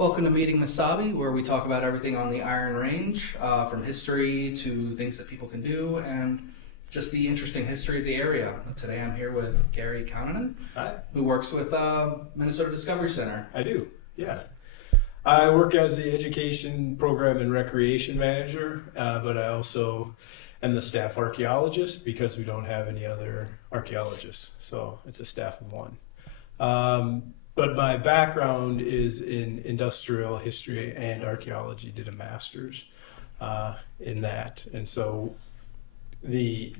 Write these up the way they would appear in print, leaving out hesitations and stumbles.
Welcome to Meeting Mesabi, where we talk about everything on the Iron Range, from history to things that people can do, and just the interesting history of the area. Today I'm here with Gary Kaunonen, Hi. who works with Minnesota Discovery Center. I do, yeah. I work as the Education Program and Recreation Manager, but I also am the staff archaeologist because we don't have any other archaeologists, so it's a staff of one. But my background is in industrial history and archaeology, did a master's in that. And so the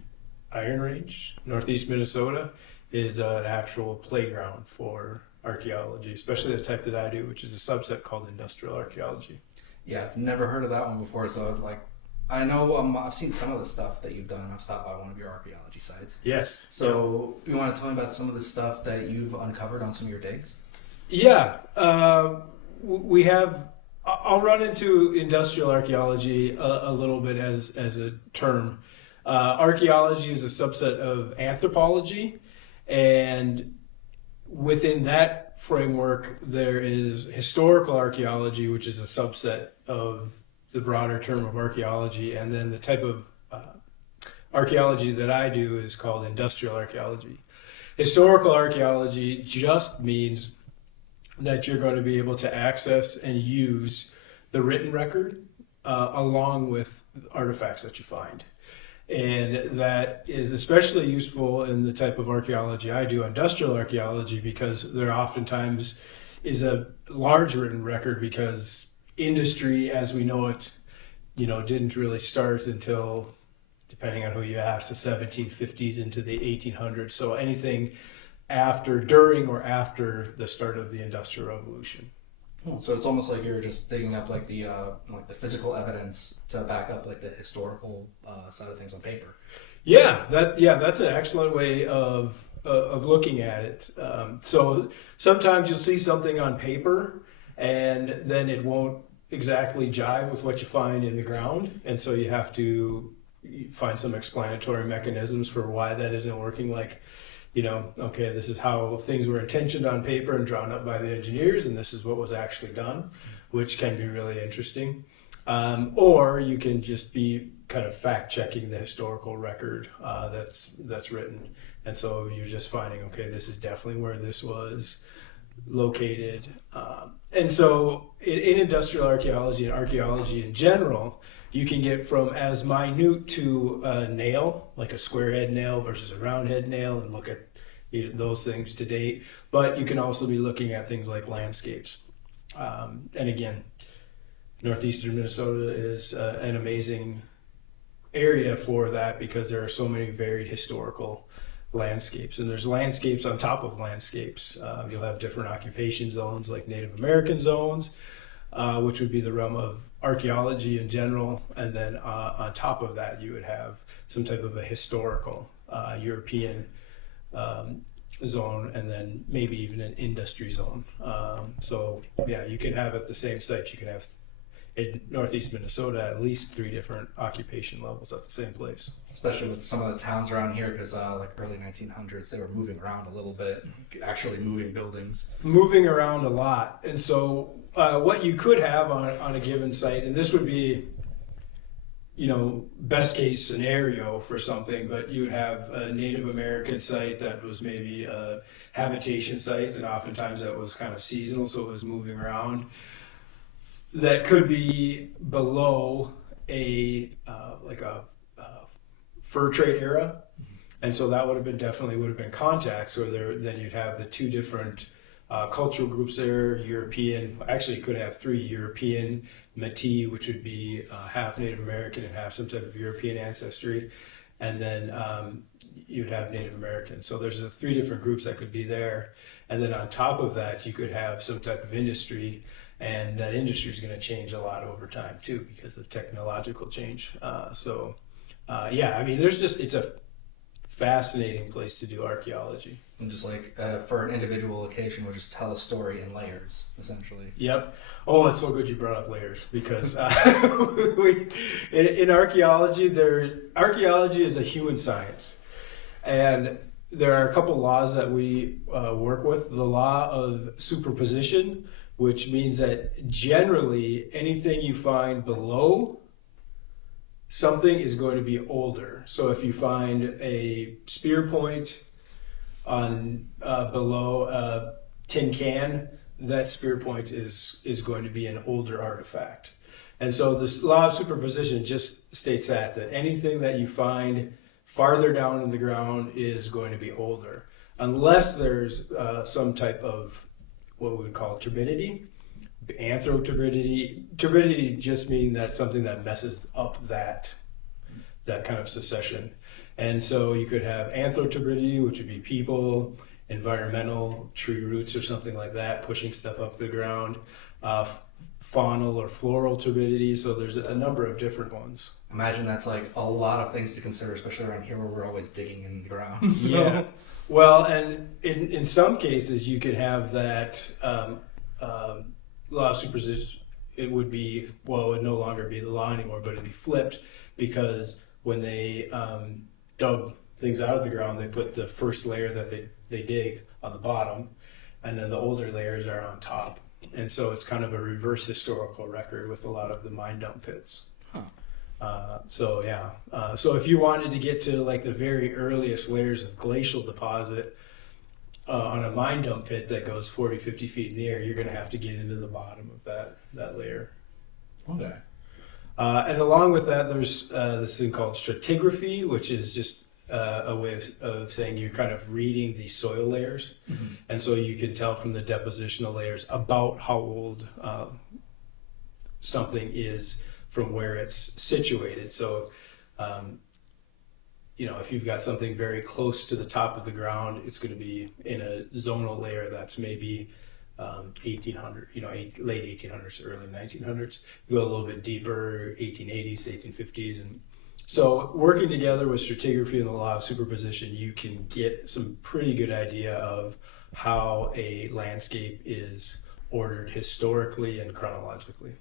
Iron Range, Northeast Minnesota, is an actual playground for archaeology, especially the type that I do, which is a subset called Industrial Archaeology. Yeah, I've never heard of that one before, so I know I've seen some of the stuff that you've done. I've stopped by one of your archaeology sites. Yes. So you want to tell me about some of the stuff that you've uncovered on some of your digs? Yeah, we have. I'll run into industrial archaeology a little bit as a term. Archaeology is a subset of anthropology, and within that framework, there is historical archaeology, which is a subset of the broader term of archaeology, and then the type of archaeology that I do is called industrial archaeology. Historical archaeology just means that you're going to be able to access and use the written record along with artifacts that you find. And that is especially useful in the type of archaeology I do, industrial archaeology, because there oftentimes is a large written record because industry as we know it, didn't really start until, depending on who you ask, the 1750s into the 1800s. So anything during or after the start of the Industrial Revolution. So it's almost like you're just digging up the physical evidence to back up the historical side of things on paper. Yeah, that's an excellent way of looking at it. So sometimes you'll see something on paper, and then it won't exactly jive with what you find in the ground, and so you have to find some explanatory mechanisms for why that isn't working. Okay, this is how things were intentioned on paper and drawn up by the engineers, and this is what was actually done, which can be really interesting. Or you can just be kind of fact-checking the historical record that's written. And so you're just finding, okay, this is definitely where this was located. And so in industrial archaeology and archaeology in general, you can get from as minute to a nail, like a square head nail versus a round head nail, and look at those things to date. But you can also be looking at things like landscapes. And again, northeastern Minnesota is an amazing area for that because there are so many varied historical landscapes. And there's landscapes on top of landscapes. You'll have different occupation zones like Native American zones, which would be the realm of archaeology in general, and then on top of that you would have some type of a historical European zone, and then maybe even an industry zone. So yeah, you can have at the same site, you can have in northeast Minnesota at least 3 different occupation levels at the same place. Especially with some of the towns around here, because early 1900s, they were moving around a little bit, actually moving buildings. Moving around a lot. And so what you could have on a given site, and this would be, best case scenario for something, but you would have a Native American site that was maybe a habitation site, and oftentimes that was kind of seasonal, so it was moving around. That could be below a fur trade era, and so that would have been contacts. So then you'd have the 2 different cultural groups there. European, actually could have 3 European, Métis, which would be half Native American and half some type of European ancestry, and then you'd have Native American. So there's 3 different groups that could be there, and then on top of that you could have some type of industry. And that industry is going to change a lot over time too because of technological change. It's a fascinating place to do archaeology. And just for an individual location, we'll just tell a story in layers, essentially. Yep. Oh, it's so good you brought up layers because in archaeology, archaeology is a human science. And there are a couple laws that we work with. The law of superposition, which means that generally anything you find below something is going to be older. So if you find a spear point on below a tin can, that spear point is going to be an older artifact. And so this law of superposition just states that anything that you find farther down in the ground is going to be older, unless there's some type of what we would call turbidity, anthroturbidity. Turbidity just meaning that something that messes up that kind of succession. And so you could have anthroturbidity, which would be people, environmental, tree roots or something like that, pushing stuff up the ground. Faunal or floral turbidity, so there's a number of different ones. Imagine that's like a lot of things to consider, especially around here where we're always digging in the ground. So. Yeah. Well, and in some cases you could have that law of superposition. It would no longer be the law anymore, but it'd be flipped, because when they dug things out of the ground, they put the first layer that they dig on the bottom, and then the older layers are on top. And so it's kind of a reverse historical record with a lot of the mine dump pits. Huh. So if you wanted to get to like the very earliest layers of glacial deposit on a mine dump pit that goes 40, 50 feet in the air, you're going to have to get into the bottom of that layer. Okay. And along with that, there's this thing called stratigraphy, which is just a way of saying you're kind of reading the soil layers. Mm-hmm. And so you can tell from the depositional layers about how old something is from where it's situated. So, if you've got something very close to the top of the ground, it's going to be in a zonal layer that's maybe 1800, late 1800s, early 1900s. You go a little bit deeper, 1880s, 1850s, and so working together with stratigraphy and the law of superposition, you can get some pretty good idea of how a landscape is ordered historically and chronologically.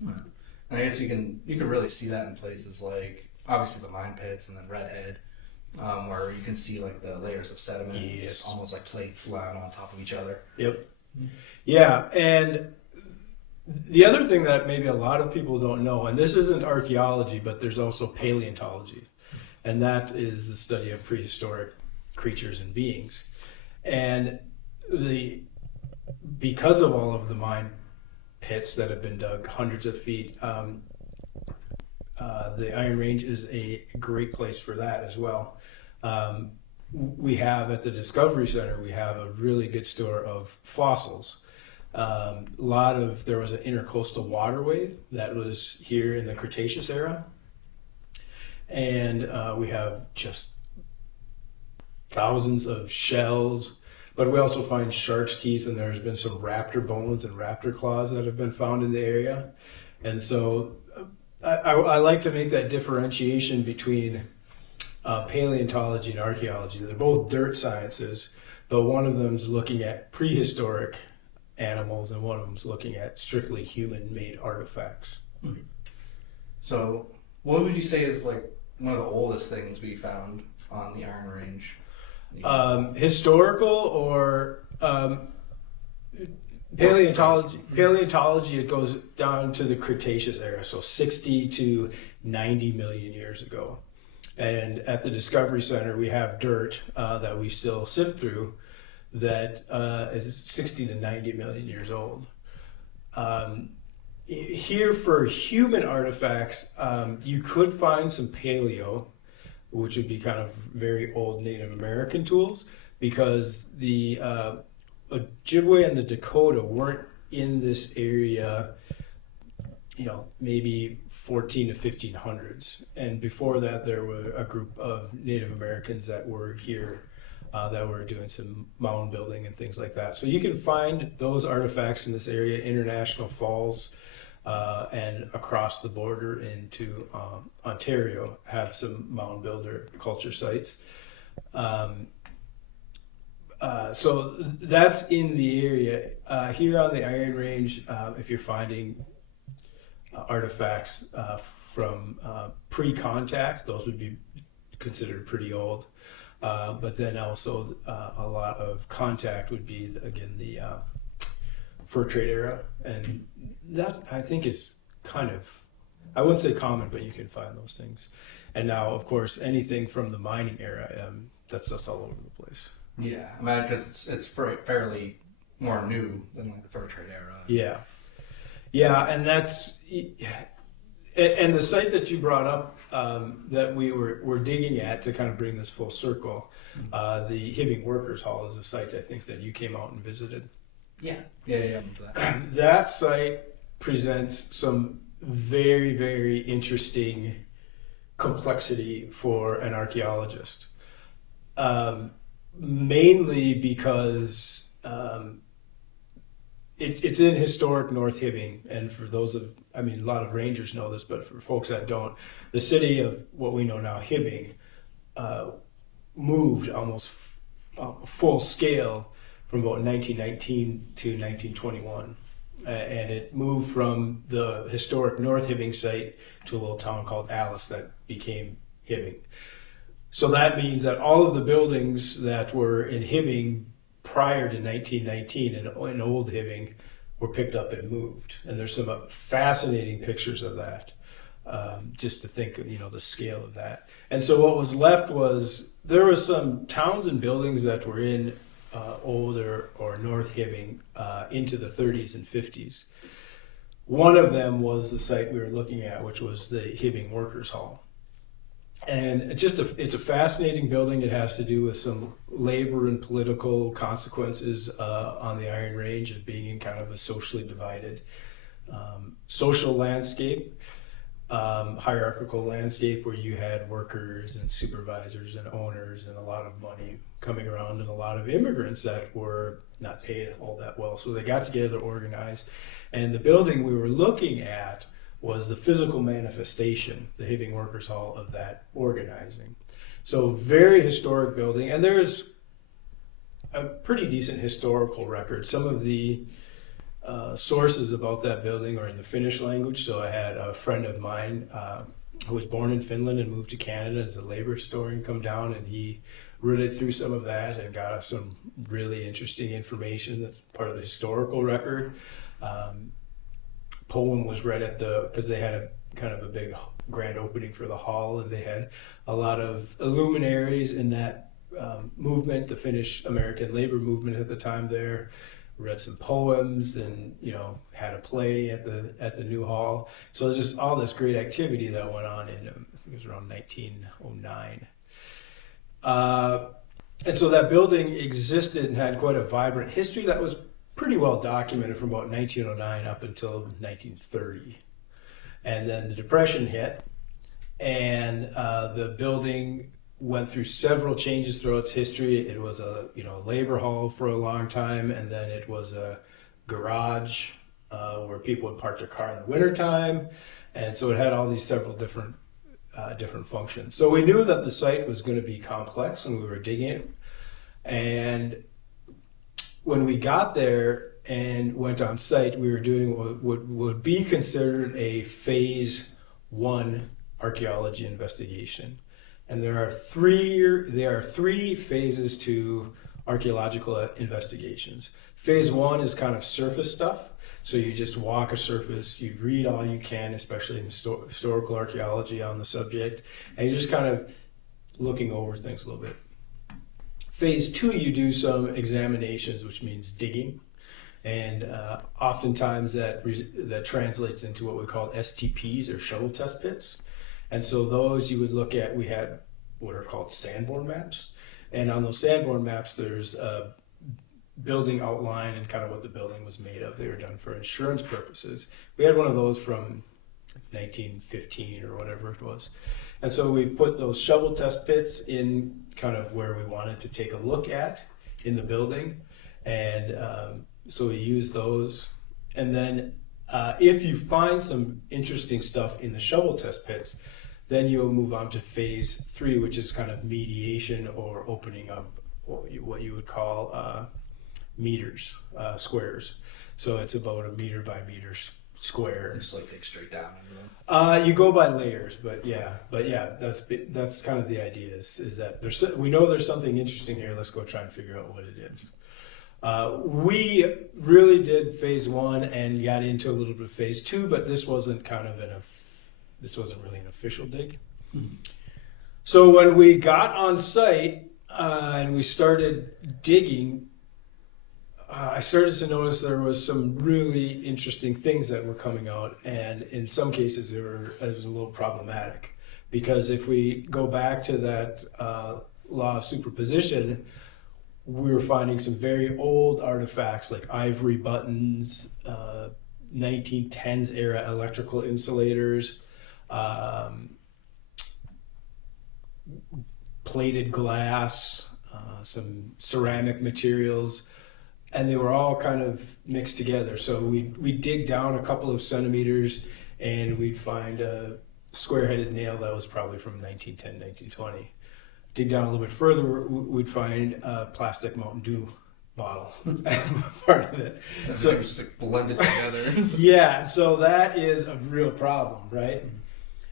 And I guess you can really see that in places like obviously the mine pits and then Redhead, where you can see like the layers of sediment, yes, just almost like plates lying on top of each other. Yep. Mm-hmm. Yeah, and the other thing that maybe a lot of people don't know, and this isn't archaeology, but there's also paleontology, and that is the study of prehistoric creatures and beings. And because of all of the mine pits that have been dug hundreds of feet, the Iron Range is a great place for that as well. We have at the Discovery Center, we have a really good store of fossils. There was an intercoastal waterway that was here in the Cretaceous era, and we have just thousands of shells, but we also find shark's teeth, and there's been some raptor bones and raptor claws that have been found in the area. And so I like to make that differentiation between paleontology and archaeology. They're both dirt sciences, but one of them is looking at prehistoric animals and one of them is looking at strictly human-made artifacts. Mm-hmm. So what would you say is like one of the oldest things we found on the Iron Range? Historical or paleontology? Paleontology, it goes down to the Cretaceous era, so 60 to 90 million years ago. And at the Discovery Center, we have dirt that we still sift through that is 60 to 90 million years old. Here for human artifacts, you could find some paleo, which would be kind of very old Native American tools, because the Ojibwe and the Dakota weren't in this area, maybe 14 to 1500s. And before that, there were a group of Native Americans that were here that were doing some mound building and things like that. So you can find those artifacts in this area, International Falls, and across the border into Ontario have some mound builder culture sites. So that's in the area. Here on the Iron Range, if you're finding artifacts from pre-contact, those would be considered pretty old. But then also a lot of contact would be, again, the fur trade era. And that, I think, is kind of, I wouldn't say common, but you can find those things. And now, of course, anything from the mining era, that's all over the place. Yeah, I mean, because it's fairly more new than like the fur trade era. Yeah, and that's, and the site that you brought up that we were digging at to kind of bring this full circle, the Hibbing Workers Hall is a site I think that you came out and visited. Yeah. That site presents some very, very interesting complexity for an archaeologist. Mainly because it's in historic North Hibbing, and for those of, a lot of rangers know this, but for folks that don't, the city of what we know now, Hibbing, moved almost full scale from about 1919 to 1921. And it moved from the historic North Hibbing site to a little town called Alice that became Hibbing. So that means that all of the buildings that were in Hibbing prior to 1919 in old Hibbing were picked up and moved. And there's some fascinating pictures of that, just to think of, the scale of that. And so what was left was, there were some towns and buildings that were in older or North Hibbing into the 30s and 50s. One of them was the site we were looking at, which was the Hibbing Workers Hall. And it's a fascinating building. It has to do with some labor and political consequences on the Iron Range of being in kind of a socially divided social landscape, hierarchical landscape where you had workers and supervisors and owners and a lot of money coming around and a lot of immigrants that were not paid all that well. So they got together, organized, and the building we were looking at was the physical manifestation, the Hibbing Workers Hall, of that organizing. So very historic building, and there's a pretty decent historical record. Some of the sources about that building are in the Finnish language. So I had a friend of mine who was born in Finland and moved to Canada as a labor historian come down, and he rooted through some of that and got us some really interesting information that's part of the historical record. Poem was read at because they had a kind of a big grand opening for the hall, and they had a lot of luminaries in that movement, the Finnish American labor movement at the time there. Read some poems and had a play at the new hall. So there's just all this great activity that went on in I think it was around 1909. And so that building existed and had quite a vibrant history that was pretty well documented from about 1909 up until 1930. And then the Depression hit, and the building went through several changes throughout its history. It was a labor hall for a long time, and then it was a garage where people would park their car in the wintertime. And so it had all these several different functions. So we knew that the site was going to be complex when we were digging it. And when we got there and went on site, we were doing what would be considered a phase 1 archaeology investigation. And there are three phases to archaeological investigations. Phase 1 is kind of surface stuff. So you just walk a surface, you read all you can, especially in historical archaeology on the subject, and you're just kind of looking over things a little bit. Phase 2, you do some examinations, which means digging. And oftentimes that translates into what we call STPs, or shovel test pits. And so those you would look at, we had what are called Sanborn maps. And on those Sanborn maps, there's a building outline and kind of what the building was made of. They were done for insurance purposes. We had one of those from 1915 or whatever it was. And so we put those shovel test pits in kind of where we wanted to take a look at in the building. And so we used those. And then if you find some interesting stuff in the shovel test pits, then you'll move on to phase 3, which is kind of mediation or opening up what you would call meters, squares. So it's about a meter by meter square. Just like dig straight down into them. You go by layers, but yeah, that's kind of the idea is that we know there's something interesting here. Let's go try and figure out what it is. We really did phase 1 and got into a little bit of phase 2, but this wasn't really an official dig. Mm-hmm. So when we got on site and we started digging, I started to notice there was some really interesting things that were coming out, and in some cases it was a little problematic, because if we go back to that law of superposition, we were finding some very old artifacts like ivory buttons, 1910s era electrical insulators, plated glass, some ceramic materials, and they were all kind of mixed together. So we'd dig down a couple of centimeters and we'd find a square-headed nail that was probably from 1910, 1920. Dig down a little bit further, we'd find a plastic Mountain Dew bottle, part of it. So it was just like blended together. Yeah, so that is a real problem, right?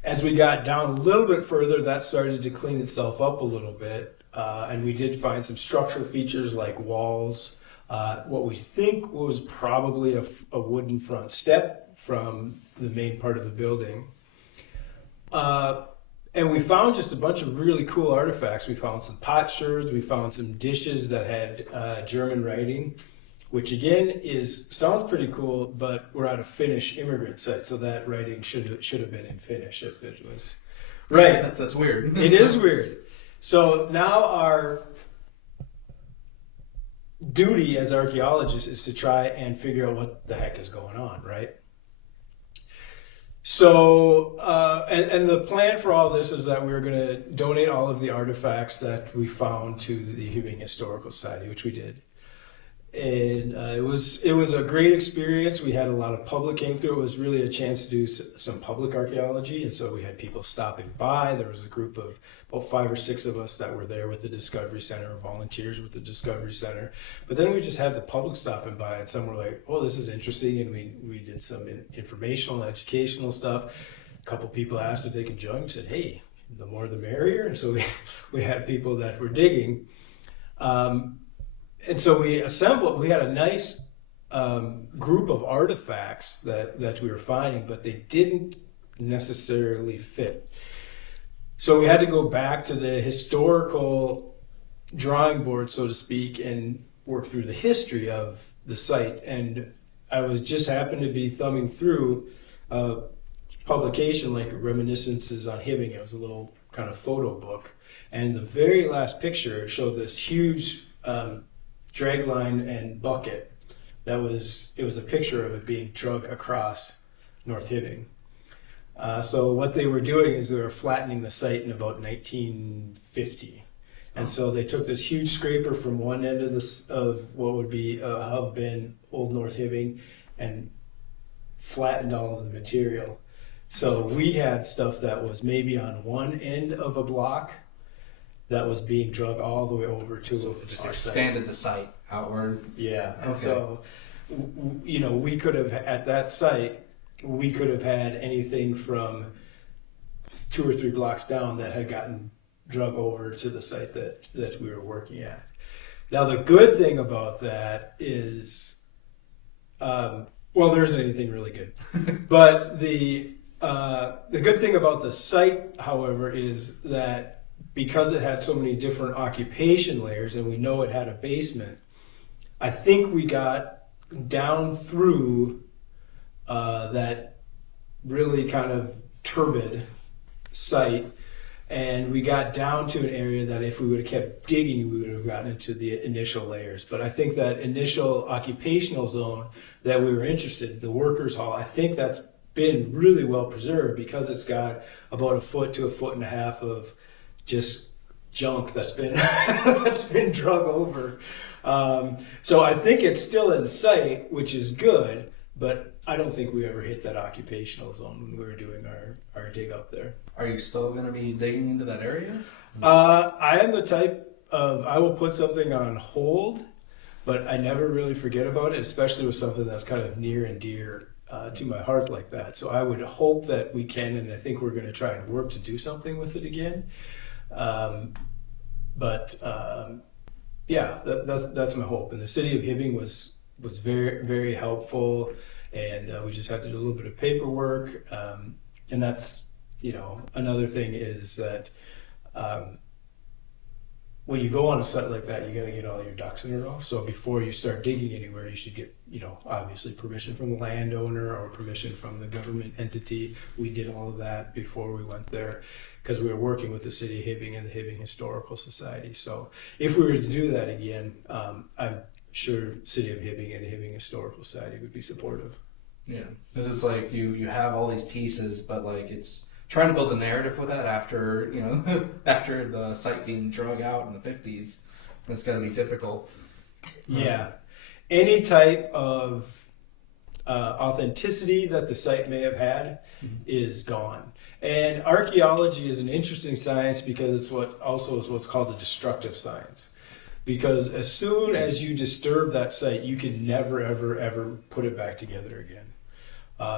As we got down a little bit further, that started to clean itself up a little bit, and we did find some structural features like walls, what we think was probably a wooden front step from the main part of the building. And we found just a bunch of really cool artifacts. We found some potsherds, we found some dishes that had German writing, which again sounds pretty cool, but we're at a Finnish immigrant site, so that writing should have been in Finnish if it was right. That's weird. It is weird. So now our duty as archaeologists is to try and figure out what the heck is going on, right? So, and the plan for all this is that we were going to donate all of the artifacts that we found to the Hibbing Historical Society, which we did. And it was a great experience. We had a lot of public came through. It was really a chance to do some public archaeology, and so we had people stopping by. There was a group of about 5 or 6 of us that were there with the Discovery Center, volunteers with the Discovery Center. But then we just had the public stopping by, and some were like, "Oh, this is interesting," and we did some informational, educational stuff. A couple people asked if they could join. We said, "Hey, the more the merrier," and so we had people that were digging. And so we had a nice group of artifacts that we were finding, but they didn't necessarily fit. So we had to go back to the historical drawing board, so to speak, and work through the history of the site. And I was just happened to be thumbing through a publication like Reminiscences on Hibbing. It was a little kind of photo book. And the very last picture showed this huge dragline and bucket. It was a picture of it being drug across North Hibbing. So what they were doing is they were flattening the site in about 1950. And so they took this huge scraper from one end of what would be a hub bin, Old North Hibbing, and flattened all of the material. So we had stuff that was maybe on one end of a block that was being drug all the way over to just expanded the site outward. Yeah, and Okay. so we could have at that site we could have had anything from 2 or 3 blocks down that had gotten drug over to the site that we were working at. Now the good thing about that is, there isn't anything really good, but the good thing about the site, however, is that because it had so many different occupation layers and we know it had a basement, I think we got down through that really kind of turbid site, and we got down to an area that if we would have kept digging, we would have gotten into the initial layers. But I think that initial occupational zone that we were interested in, the workers' hall, I think that's been really well preserved because it's got about 1 foot to 1.5 feet of just junk that's been that's been drug over. So I think it's still in sight, which is good, but I don't think we ever hit that occupational zone when we were doing our dig up there. Are you still going to be digging into that area? I am the type of, I will put something on hold, but I never really forget about it, especially with something that's kind of near and dear to my heart like that. So I would hope that we can, and I think we're going to try and work to do something with it again. Yeah, that's my hope. And the city of Hibbing was very, very helpful, and we just had to do a little bit of paperwork. And that's, another thing is that when you go on a site like that, you got to get all your ducks in a row. So before you start digging anywhere, you should get, obviously permission from the landowner or permission from the government entity. We did all of that before we went there because we were working with the city of Hibbing and the Hibbing Historical Society. So if we were to do that again, I'm sure City of Hibbing and the Hibbing Historical Society would be supportive. Yeah, because it's like you have all these pieces, but like it's trying to build a narrative with that after after the site being drug out in the 50s. That's got to be difficult. Yeah, any type of authenticity that the site may have had is gone. And archaeology is an interesting science because it's what's called a destructive science. Because as soon as you disturb that site, you can never, ever, ever put it back together again.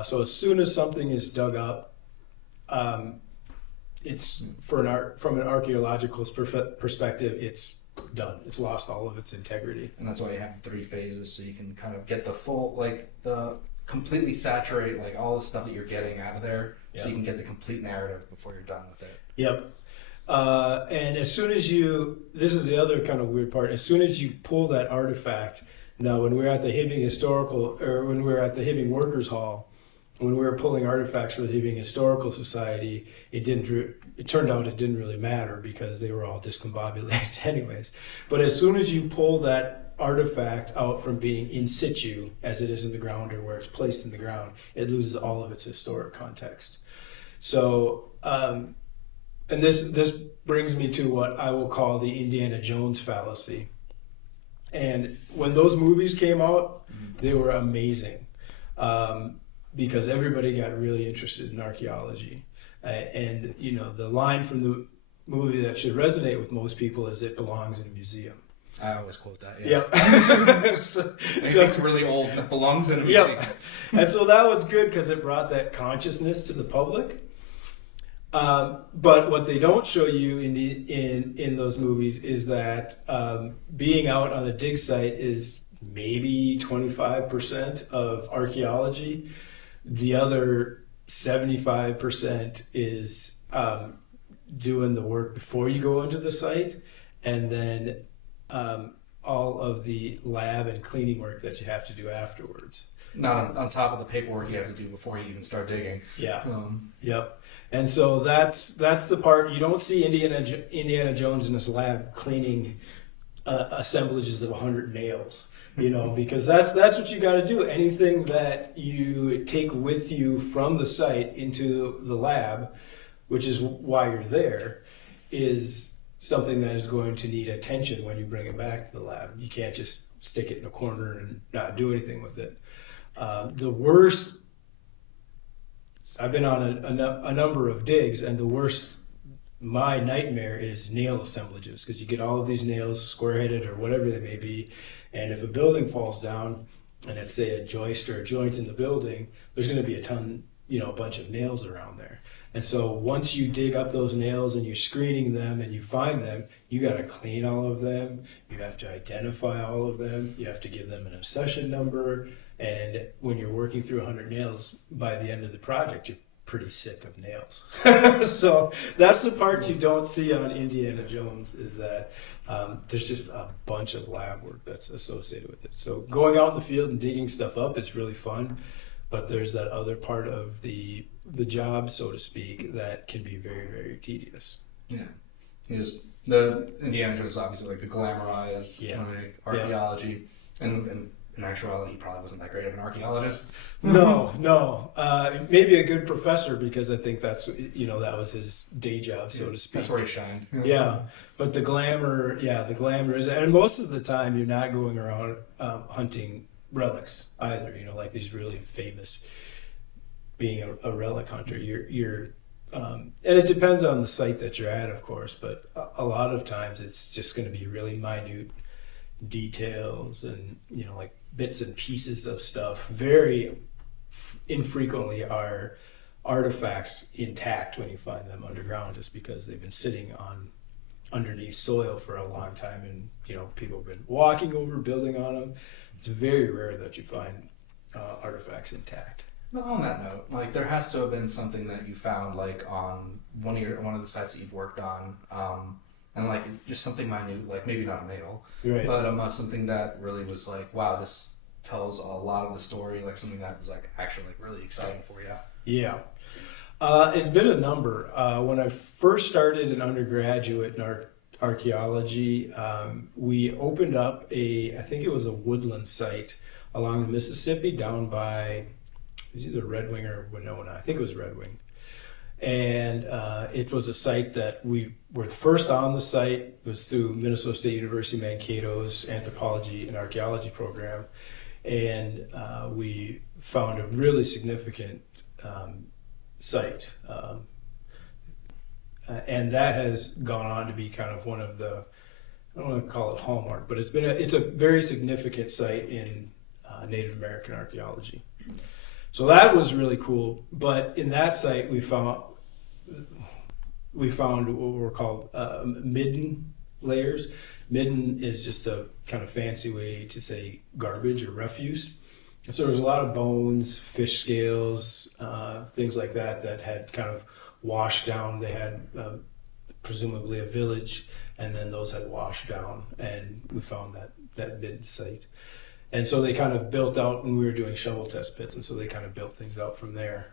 So as soon as something is dug up, it's from an archaeological perspective, it's done. It's lost all of its integrity. And that's why you have the 3 phases, so you can kind of get the full, completely saturate all the stuff that you're getting out of there, so you can get the complete narrative before you're done with it. Yep. And as soon as this is the other kind of weird part, as soon as you pull that artifact, now when we were at the Hibbing when we were at the Hibbing Workers Hall, when we were pulling artifacts for the Hibbing Historical Society, it turned out it didn't really matter because they were all discombobulated anyways. But as soon as you pull that artifact out from being in situ, as it is in the ground or where it's placed in the ground, it loses all of its historic context. So, and this brings me to what I will call the Indiana Jones fallacy. And when those movies came out, they were amazing. Because everybody got really interested in archaeology. And the line from the movie that should resonate with most people is it belongs in a museum. I always quote that, yeah. Yep. so it's really old. It belongs in a museum. Yep. And so that was good because it brought that consciousness to the public. But what they don't show you in those movies is that being out on a dig site is maybe 25% of archaeology. The other 75% is doing the work before you go into the site, and then all of the lab and cleaning work that you have to do afterwards. Not on top of the paperwork you have to do before you even start digging. Yeah. Yep. And so that's the part you don't see Indiana Jones in his lab cleaning assemblages of 100 nails. Because that's what you got to do. Anything that you take with you from the site into the lab, which is why you're there, is something that is going to need attention when you bring it back to the lab. You can't just stick it in a corner and not do anything with it. The worst, I've been on a number of digs, and the worst, my nightmare is nail assemblages, because you get all of these nails, square-headed or whatever they may be, and if a building falls down, and it's say a joist or a joint in the building, there's going to be a bunch of nails around there. And so once you dig up those nails and you're screening them and you find them, you got to clean all of them. You have to identify all of them. You have to give them an accession number. And when you're working through 100 nails, by the end of the project, you're pretty sick of nails. So that's the part you don't see on Indiana Jones, is that there's just a bunch of lab work that's associated with it. So going out in the field and digging stuff up is really fun, but there's that other part of the job, so to speak, that can be very, very tedious. Yeah. The Indiana Jones is obviously the glamorized archaeology, and in actuality, he probably wasn't that great of an archaeologist. No. Maybe a good professor, because I think that's, that was his day job, so to speak. That's where he shined. Yeah. But the glamour is, and most of the time you're not going around hunting relics either, like these really famous, being a relic hunter. You're and it depends on the site that you're at, of course, but a lot of times it's just going to be really minute details and, like bits and pieces of stuff, very infrequently are artifacts intact when you find them underground, just because they've been sitting underneath soil for a long time, and people have been walking over, building on them. It's very rare that you find artifacts intact. But on that note, like, there has to have been something that you found, like, on one of the sites that you've worked on, and like just something minute, like maybe not a nail, Right. but something that really was like, wow, this tells a lot of the story, like something that was like actually like really exciting for you. Yeah. It's been a number. When I first started an undergraduate in archaeology, we opened up I think it was a woodland site along the Mississippi down by, it was either Red Wing or Winona. I think it was Red Wing. And it was a site that we were the first on the site. It was through Minnesota State University Mankato's Anthropology and Archaeology program. And we found a really significant site. And that has gone on to be kind of one of the, I don't want to call it hallmark, but it's a very significant site in Native American archaeology. So that was really cool. But in that site, we found what were called midden layers. Midden is just a kind of fancy way to say garbage or refuse. And so there's a lot of bones, fish scales, things like that had kind of washed down. They had presumably a village, and then those had washed down, and we found that midden site. And so they kind of built out, and we were doing shovel test pits, and so they kind of built things out from there.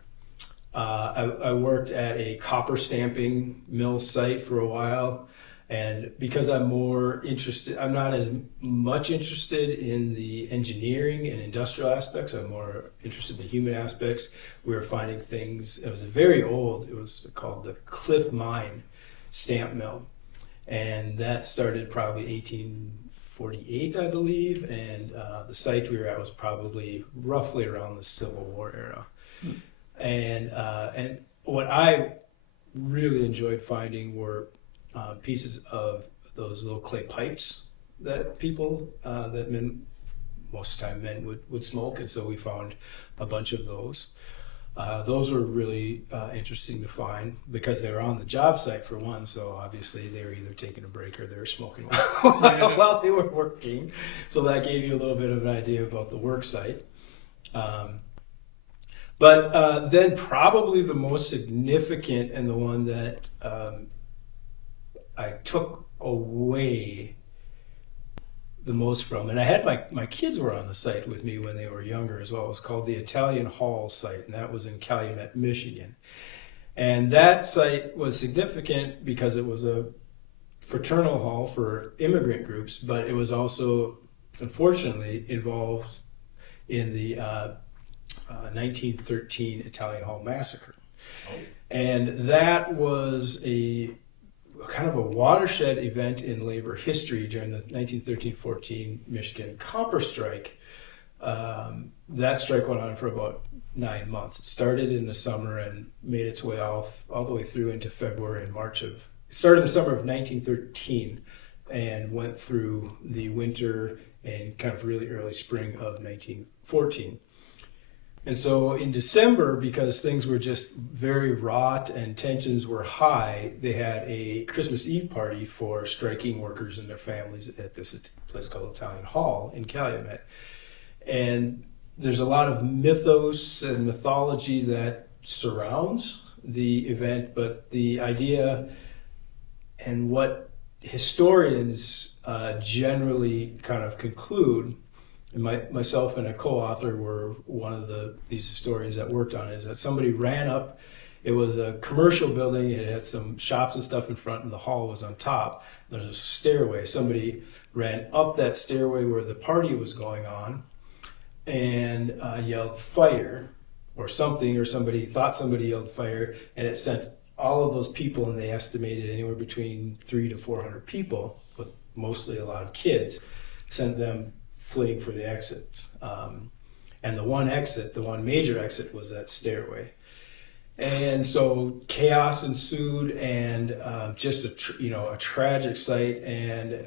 I worked at a copper stamping mill site for a while, and because I'm not as much interested in the engineering and industrial aspects, I'm more interested in the human aspects. We were finding things, it was it was called the Cliff Mine Stamp Mill, and that started probably 1848, I believe, and the site we were at was probably roughly around the Civil War era. And what I really enjoyed finding were pieces of those little clay pipes that most of the time men would smoke, and so we found a bunch of those. Those were really interesting to find because they were on the job site for one, so obviously they were either taking a break or they were smoking while they were working. So that gave you a little bit of an idea about the work site. But then probably the most significant and the one that I took away the most from, and I had my kids were on the site with me when they were younger as well. It was called the Italian Hall site, and that was in Calumet, Michigan. And that site was significant because it was a fraternal hall for immigrant groups, but it was also, unfortunately, involved in the 1913 Italian Hall massacre. And that was a kind of a watershed event in labor history during the 1913-14 Michigan copper strike. That strike went on for about 9 months. It started in the summer and made its way all the way through into February and March it started in the summer of 1913 and went through the winter and kind of really early spring of 1914. And so in December, because things were just very wrought and tensions were high, they had a Christmas Eve party for striking workers and their families at this place called Italian Hall in Calumet. And there's a lot of mythos and mythology that surrounds the event, but the idea and what historians generally kind of conclude, and myself and a co-author were one of these historians that worked on it, is that somebody ran up. It was a commercial building. It had some shops and stuff in front, and the hall was on top. There's a stairway. Somebody ran up that stairway where the party was going on and yelled fire or something, or somebody thought somebody yelled fire, and it sent all of those people, and they estimated anywhere between 300 to 400 people, with mostly a lot of kids, sent them fleeing for the exits. And the one major exit was that stairway. And so chaos ensued, and just a tragic sight. And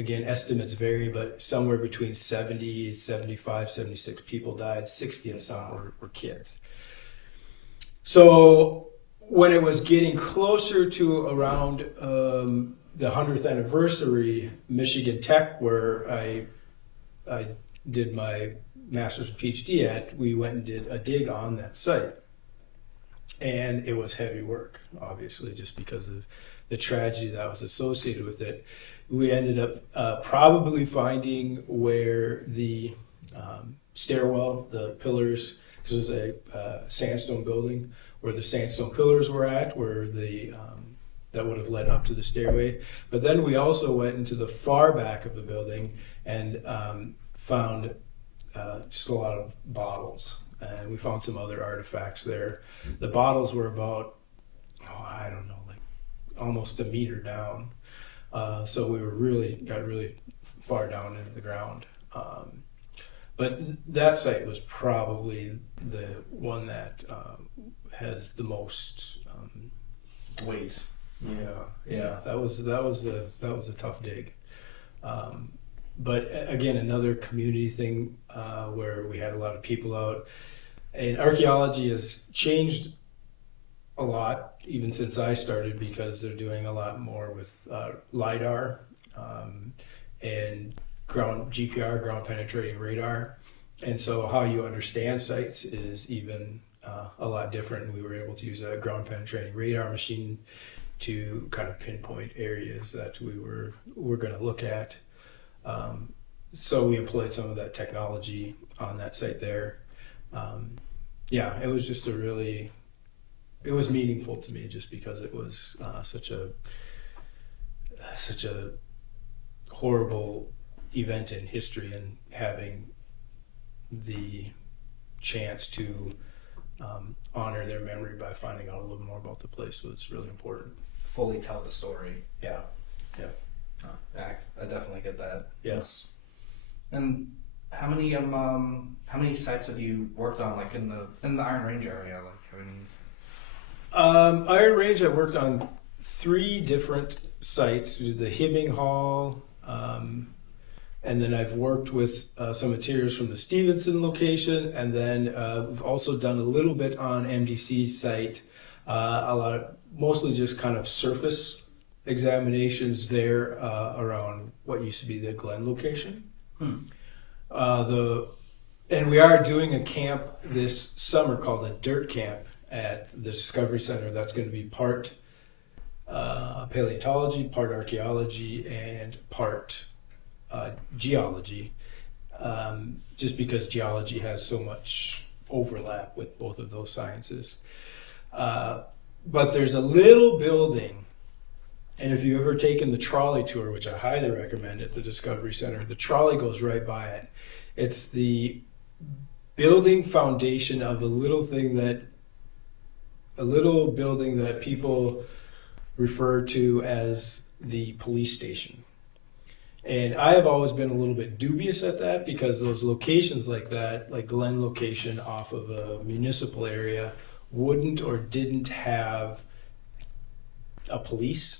again, estimates vary, but somewhere between 70, 75, 76 people died. 60 of some were kids. So when it was getting closer to around the 100th anniversary, Michigan Tech, where I did my master's and PhD at, we went and did a dig on that site. And it was heavy work, obviously, just because of the tragedy that was associated with it. We ended up probably finding where the stairwell, the pillars, because it was a sandstone building, where the sandstone pillars were at, where the that would have led up to the stairway. But then we also went into the far back of the building and found just a lot of bottles. And we found some other artifacts there. The bottles were about, I don't know, like almost a meter down. So we got really far down into the ground. But that site was probably the one that has the most weight. Yeah. That was a tough dig. But again, another community thing where we had a lot of people out. And archaeology has changed a lot, even since I started, because they're doing a lot more with LiDAR and GPR, ground penetrating radar. And so how you understand sites is even a lot different. And we were able to use a ground penetrating radar machine to kind of pinpoint areas that we were going to look at. So we employed some of that technology on that site there. It was just it was meaningful to me, just because it was such a horrible event in history, and having the chance to honor their memory by finding out a little more about the place was really important. Fully tell the story. Yeah. I definitely get that. Yes. And how many sites have you worked on, like in the Iron Range area? Like, Iron Range, I worked on 3 different sites: the Hibbing Hall, and then I've worked with some materials from the Stevenson location, and then we've also done a little bit on MDC's site, mostly just kind of surface examinations there around what used to be the Glen location. And we are doing a camp this summer called a dirt camp at the Discovery Center. That's going to be part paleontology, part archaeology, and part geology, just because geology has so much overlap with both of those sciences. But there's a little building, and if you've ever taken the trolley tour, which I highly recommend at the Discovery Center, the trolley goes right by it. It's the building foundation of a little building that people refer to as the police station. And I have always been a little bit dubious at that, because those locations like that, like Glen location off of a municipal area, wouldn't or didn't have a police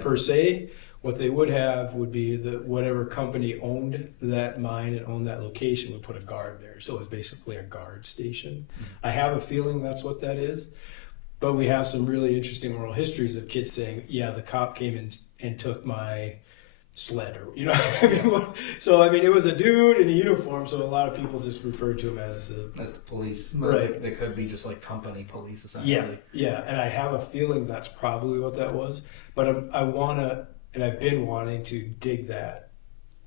per se. What they would have would be whatever company owned that mine and owned that location would put a guard there. So it's basically a guard station. I have a feeling that's what that is. But we have some really interesting oral histories of kids saying, yeah, the cop came in and took my sled, or So it was a dude in a uniform, so a lot of people just refer to him as the police. Right. They could be just like company police, essentially. Yeah, and I have a feeling that's probably what that was. But I've been wanting to dig that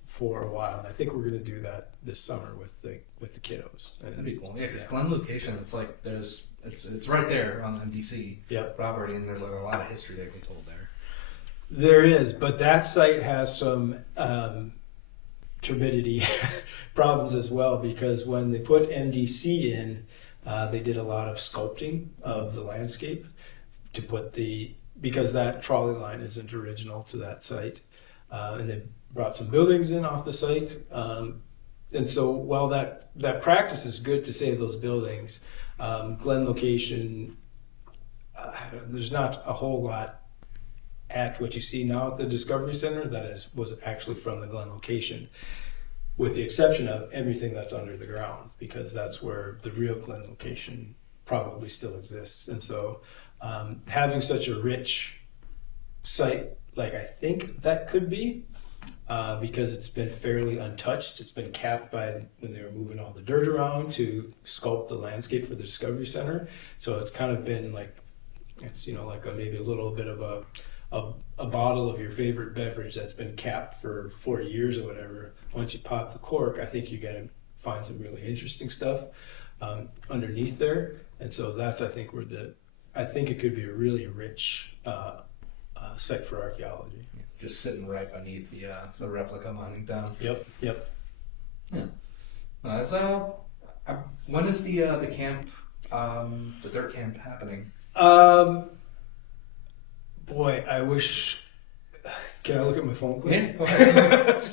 for a while, and I think we're going to do that this summer with the kiddos. That'd be cool. Yeah, because Glen location, it's like it's right there on the MDC property, and there's like a lot of history that can be told there. There is, but that site has some turbidity problems as well, because when they put MDC in, they did a lot of sculpting of the landscape to put because that trolley line isn't original to that site, and they brought some buildings in off the site, and so while that practice is good to save those buildings, Glen location, there's not a whole lot at what you see now at the Discovery Center was actually from the Glen location, with the exception of everything that's under the ground, because that's where the real Glen location probably still exists. And so having such a rich site, like I think that could be, because it's been fairly untouched. It's been capped by when they were moving all the dirt around to sculpt the landscape for the Discovery Center. So it's kind of been like, it's, like maybe a little bit of a bottle of your favorite beverage that's been capped for 40 years or whatever. Once you pop the cork, I think you're going to find some really interesting stuff underneath there. And so that's, I think, I think it could be a really rich site for archaeology. Just sitting right beneath the replica mining town. Yep. Yeah. When is the camp, the dirt camp happening? Boy, I wish. Can I look at my phone quick? Yeah, go ahead.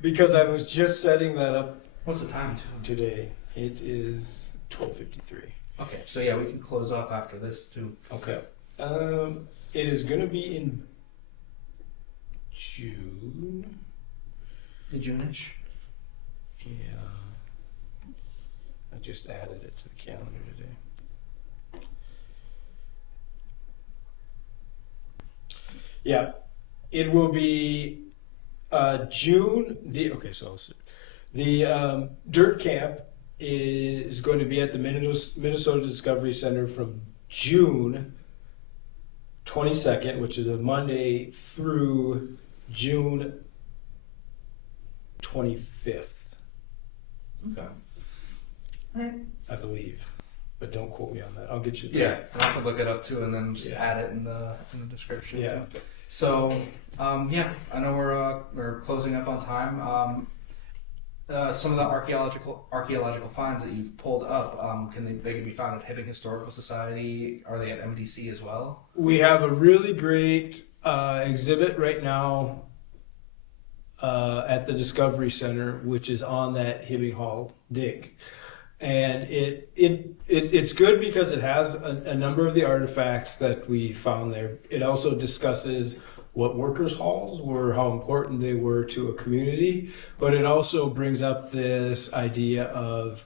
Because I was just setting that up What's the time today. It is 12:53. Okay, so yeah, we can close off after this too. Okay. It is going to be in June. June-ish. Yeah. I just added it to the calendar today. Yeah, it will be June. The dirt camp is going to be at the Minnesota Discovery Center from June 22nd, which is a Monday, through June 25th. Okay. All right. I believe, but don't quote me on that. I'll get you. Yeah, I'll have to look it up too, and then just Yeah. add it in the description. Yeah. Too. So, yeah, I know we're closing up on time. Some of the archaeological finds that you've pulled up, they can be found at Hibbing Historical Society? Are they at MDC as well? We have a really great exhibit right now at the Discovery Center, which is on that Hibbing Hall dig. And it's good because it has a number of the artifacts that we found there. It also discusses what workers' halls were, how important they were to a community, but it also brings up this idea of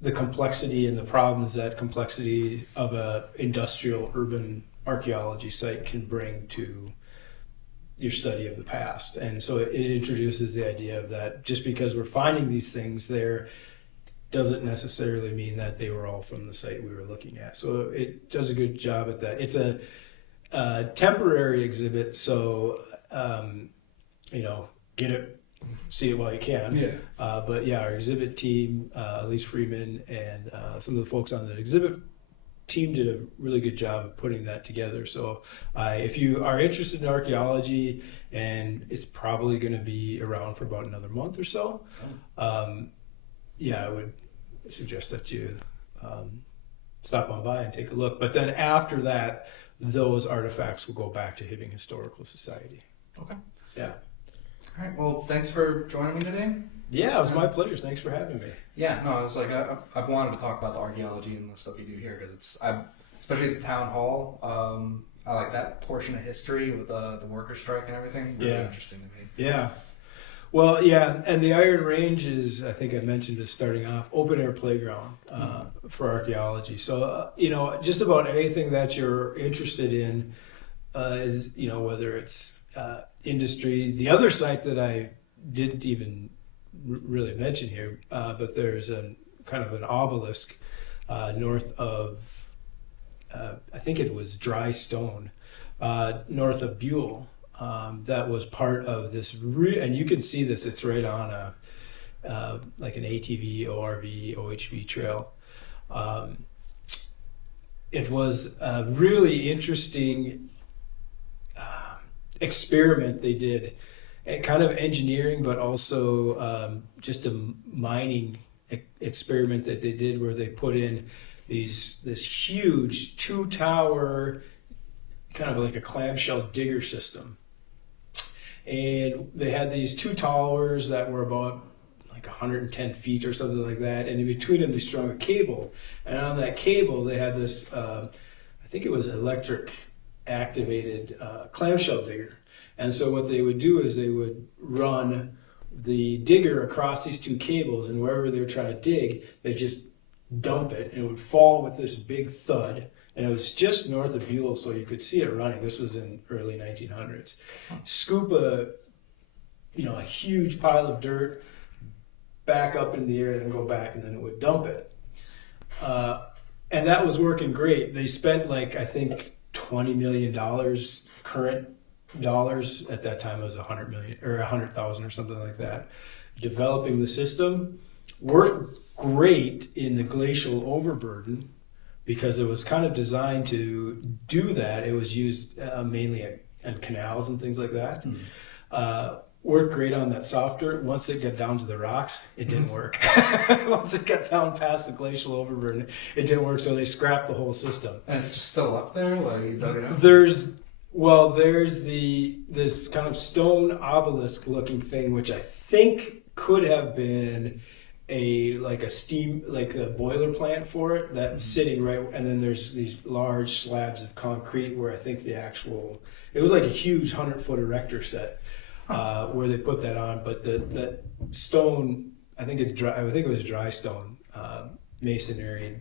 the complexity and the problems that complexity of a industrial urban archaeology site can bring to your study of the past. And so it introduces the idea of that just because we're finding these things there doesn't necessarily mean that they were all from the site we were looking at. So it does a good job at that. It's a temporary exhibit, so get it, see it while you can. Yeah. But yeah, our exhibit team, Elise Freeman, and some of the folks on the exhibit team did a really good job of putting that together. So if you are interested in archaeology, and it's probably going to be around for about another month or so, I would suggest that you stop on by and take a look. But then after that, those artifacts will go back to Hibbing Historical Society. Okay. Yeah. All right. Well, thanks for joining me today. Yeah, it was my pleasure. Thanks for having me. Yeah. No, it's like I've wanted to talk about the archaeology and the stuff you do here because especially at the town hall. I like that portion of history with the worker strike and everything. Really interesting to me. Yeah. Well, yeah, and the Iron Range is, I think I mentioned it starting off, open air playground for archaeology. So, just about anything that you're interested in is, whether it's industry. The other site that I didn't even really mention here, but there's a kind of an obelisk north of, I think it was Dry Stone, north of Buell. That was part of this, and you can see this, it's right on like an ATV, ORV, OHV trail. It was a really interesting experiment they did, kind of engineering, but also just a mining experiment that they did where they put in this huge 2-tower, kind of like a clamshell digger system. And they had these 2 towers that were about like 110 feet or something like that. And in between them, they strung a cable. And on that cable, they had this, I think it was electric activated clamshell digger. And so what they would do is they would run the digger across these two cables, and wherever they were trying to dig, they just dump it, and it would fall with this big thud. And it was just north of Buell, so you could see it running. This was in early 1900s. Scoop a huge pile of dirt back up in the air, and then go back, and then it would dump it. And that was working great. They spent I think $20 million current dollars. At that time it was 100 million or 100,000 or something like that, developing the system. Worked great in the glacial overburden because it was kind of designed to do that. It was used mainly in canals and things like that. Worked great on that soft dirt. Once it got down to the rocks, it didn't work. Once it got down past the glacial overburden, it didn't work, so they scrapped the whole system. And it's just still up there? You dug it out? There's this kind of stone obelisk looking thing, which I think could have been a boiler plant for it that's sitting right, and then there's these large slabs of concrete where I think it was like a huge 100-foot erector set. Where they put that on, but that stone, I think it was dry stone masonry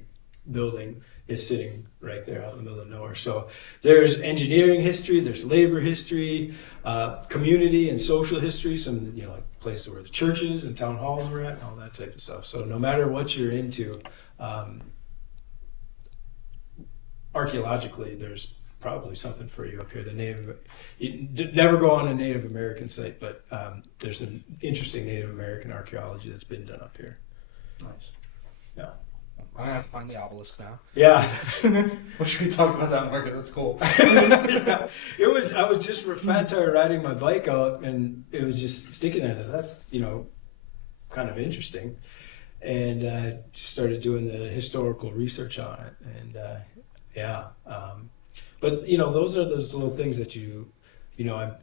building is sitting right there out in the middle of nowhere. So there's engineering history, there's labor history, community and social history, some places where the churches and town halls were at, and all that type of stuff. So no matter what you're into, archaeologically, there's probably something for you up here. You never go on a Native American site, but there's some interesting Native American archaeology that's been done up here. Nice. Yeah. I'm gonna have to find the obelisk now. Yeah. Wish we talked about that more because that's cool. Yeah. I was just fat tire riding my bike out, and it was just sticking there. That's kind of interesting, and I just started doing the historical research on it, and but those are those little things that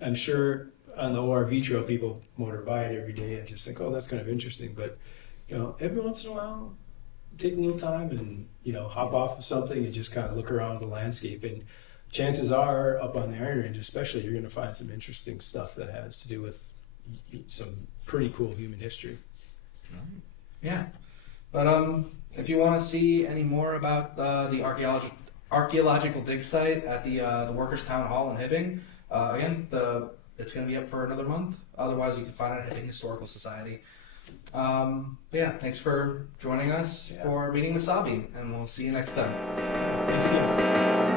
I'm sure on the ORV trail people motor by it every day and just think, oh, that's kind of interesting. But every once in a while, take a little time and hop off of something and just kind of look around the landscape. And chances are, up on the Iron Range especially, you're going to find some interesting stuff that has to do with some pretty cool human history. Yeah, but if you want to see any more about the archaeological dig site at the Workers' Town Hall in Hibbing, again, it's going to be up for another month. Otherwise, you can find it at Hibbing Historical Society. Thanks for joining us for meeting Mesabi, and we'll see you next time. Thanks again.